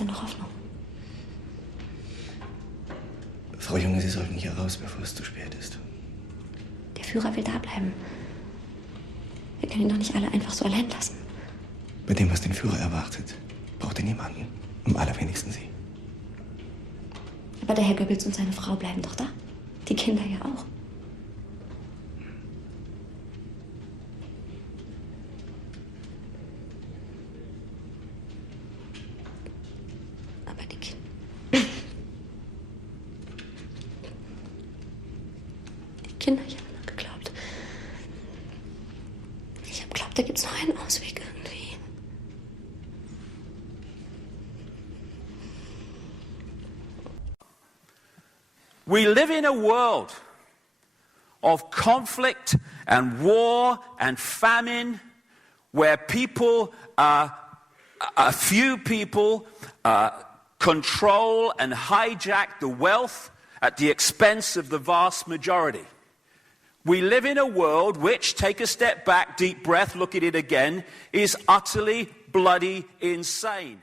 denn noch Hoffnung? Frau Junge, Sie sollten hier raus, bevor es zu spät ist. Der Führer will da bleiben. Wir können ihn doch nicht alle einfach so allein lassen. Mit dem, was den Führer erwartet, braucht er niemanden. Am allerwenigsten Sie. Aber der Herr Goebbels und seine Frau bleiben doch da. Die Kinder ja auch. Aber die Kinder... Die Kinder, ich habe immer geglaubt. Ich habe geglaubt, da gibt's noch einen Ausweg irgendwie. We live in a world of conflict and war and famine where people, a few people control and hijack the wealth at the expense of the vast majority. We live in a world which, take a step back, deep breath, look at it again, is utterly bloody insane.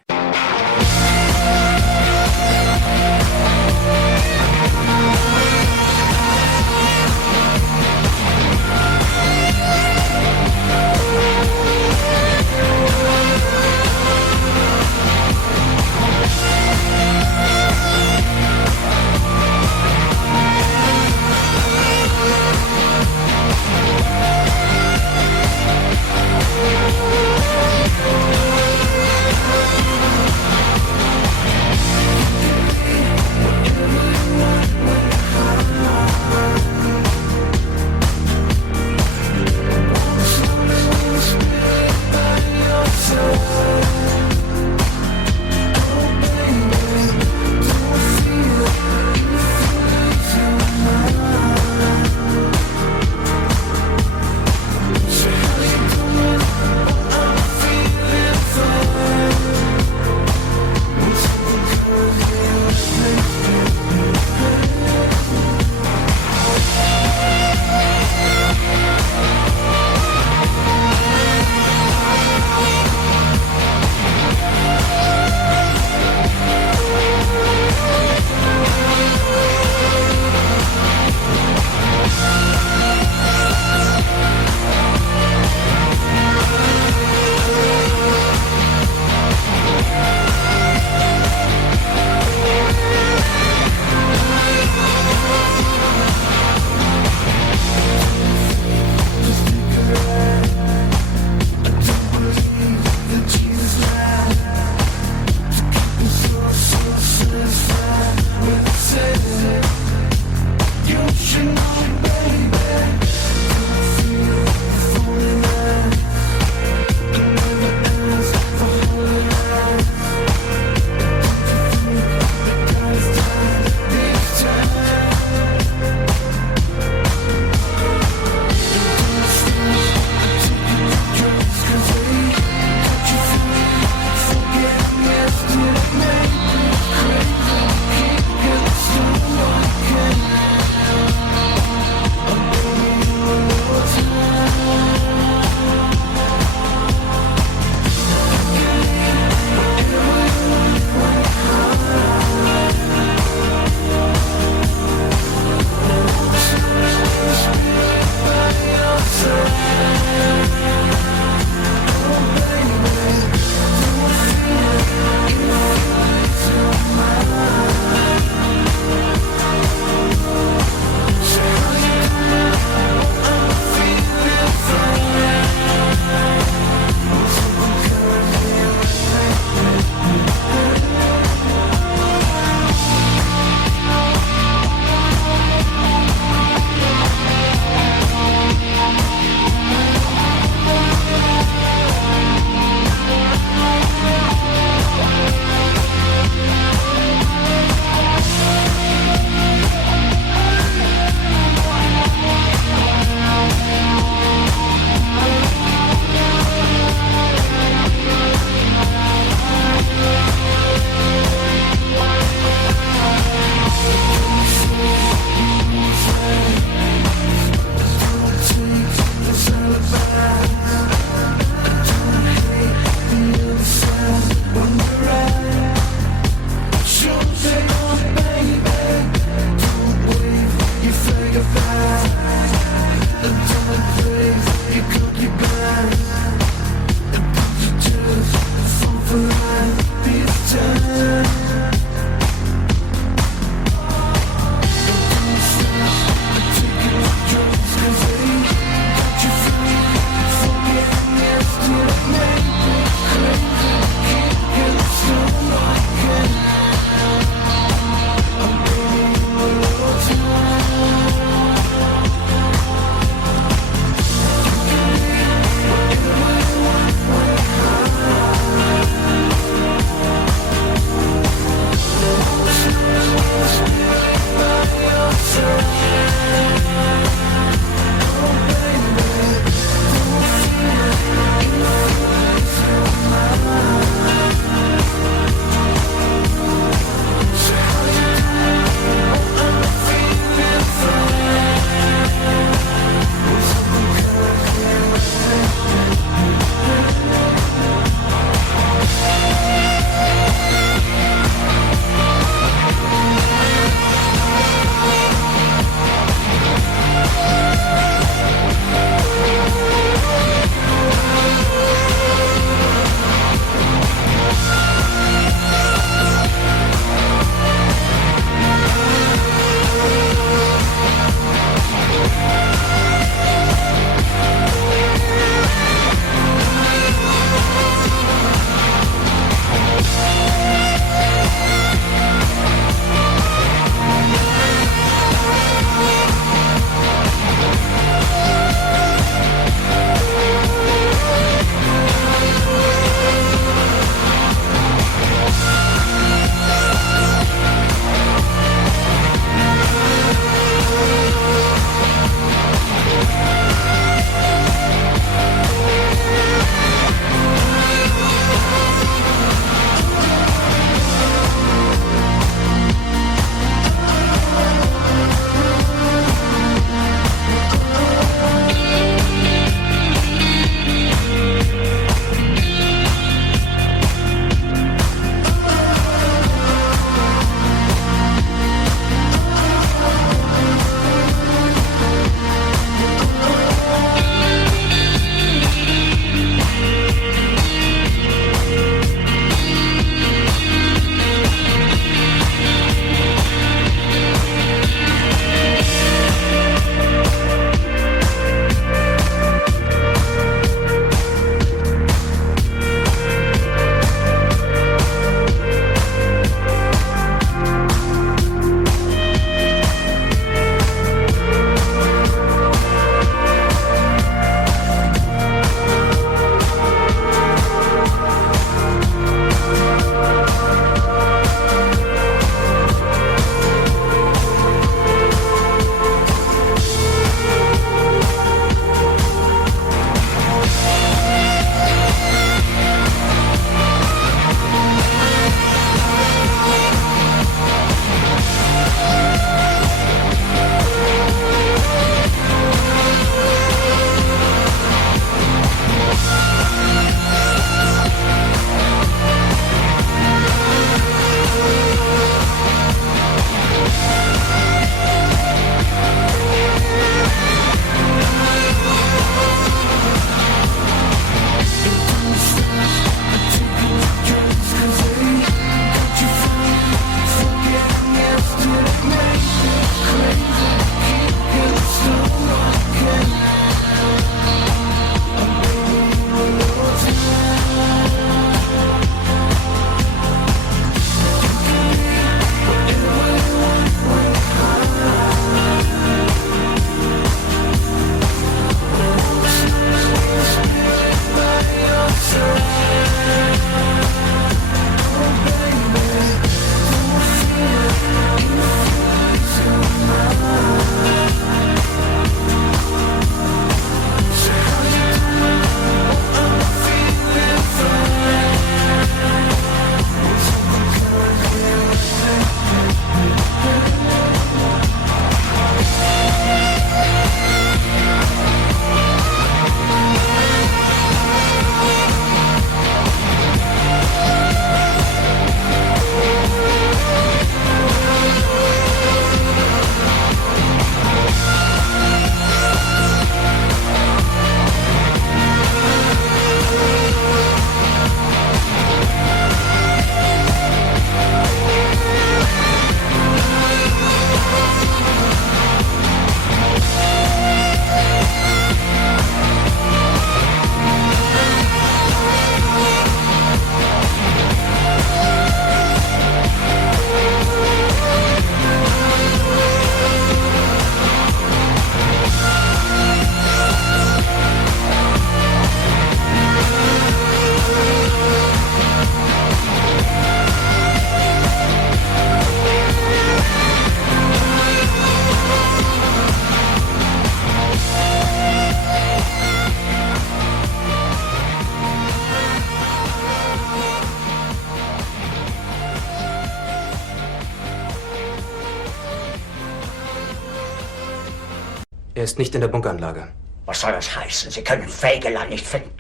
Er ist nicht in der Bunkeranlage. Was soll das heißen? Sie können Fegelein nicht finden.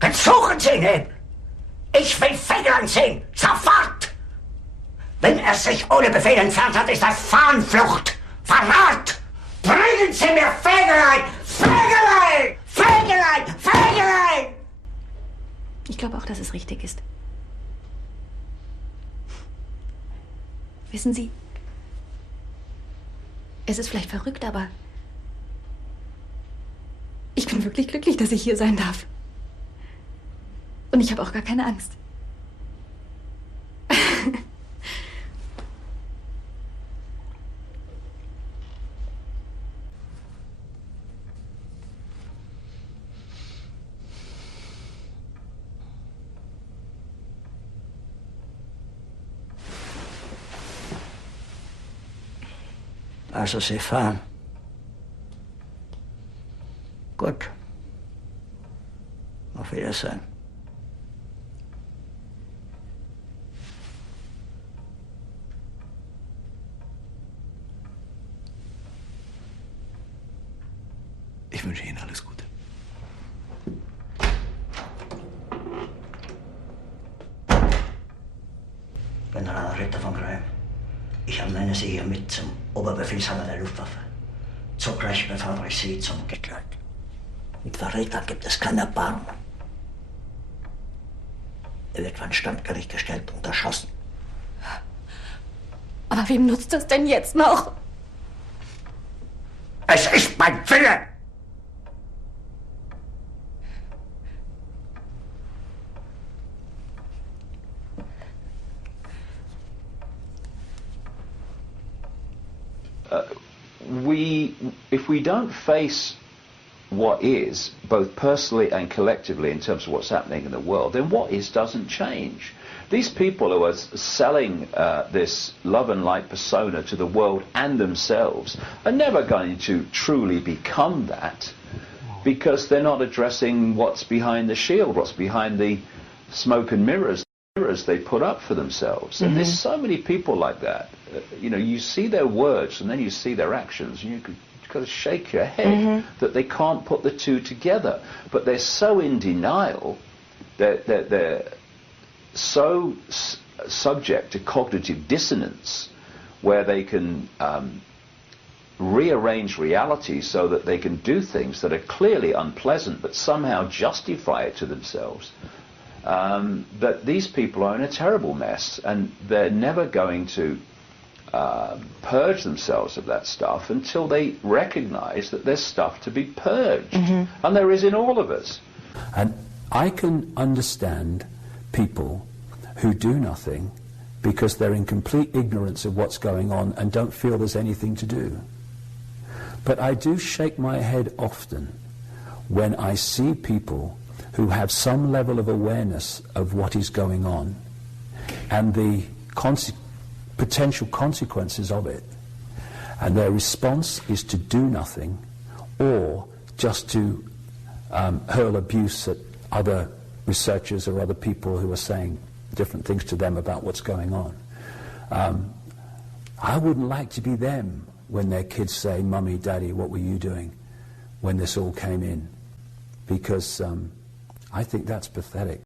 Dann suchen Sie ihn hin. Ich will Fegelein sehen. Sofort! Wenn er sich ohne Befehl entfernt hat, ist das Fahnenflucht. Verrat! Bringen Sie mir Fegelein! Fegelein! Fegelein! Fegelein! Ich glaube auch, dass es richtig ist. Wissen Sie, es ist vielleicht verrückt, aber ich bin wirklich glücklich, dass ich hier sein darf. Und ich habe auch gar keine Angst. Also Sie fahren. Gut. Auf Wiedersehen. Ich wünsche Ihnen alles Gute. General Ritter von Greim. Ich ernenne Sie hiermit zum Oberbefehlshaber der Luftwaffe. Zugleich befördere ich Sie zum Mitleid. Mit Verrätern gibt es kein Erbarmen. Er wird vor ein Standgericht gestellt und erschossen. Aber wem nutzt das denn jetzt noch? Es ist mein Wille! If we don't face what is, both personally and collectively, in terms of what's happening in the world, then what is doesn't change. These people who are selling this love and light persona to the world and themselves are never going to truly become that, because they're not addressing what's behind the shield, what's behind the smoke and mirrors they put up for themselves. And there's so many people like that. You know, you see their words and then you see their actions, and you could kind of shake your head that they can't put the two together. But they're so in denial, they're so subject to cognitive dissonance, where they can rearrange reality so that they can do things that are clearly unpleasant but somehow justify it to themselves. That these people are in a terrible mess, and they're never going to purge themselves of that stuff until they recognize that there's stuff to be purged. And there is in all of us. And I can understand people who do nothing because they're in complete ignorance of what's going on and don't feel there's anything to do. But I do shake my head often when I see people who have some level of awareness of what is going on and the potential consequences of it, and their response is to do nothing or just to hurl abuse at other researchers or other people who are saying different things to them about what's going on. I wouldn't like to be them when their kids say, "Mummy, Daddy, what were you doing when this all came in?" Because I think that's pathetic.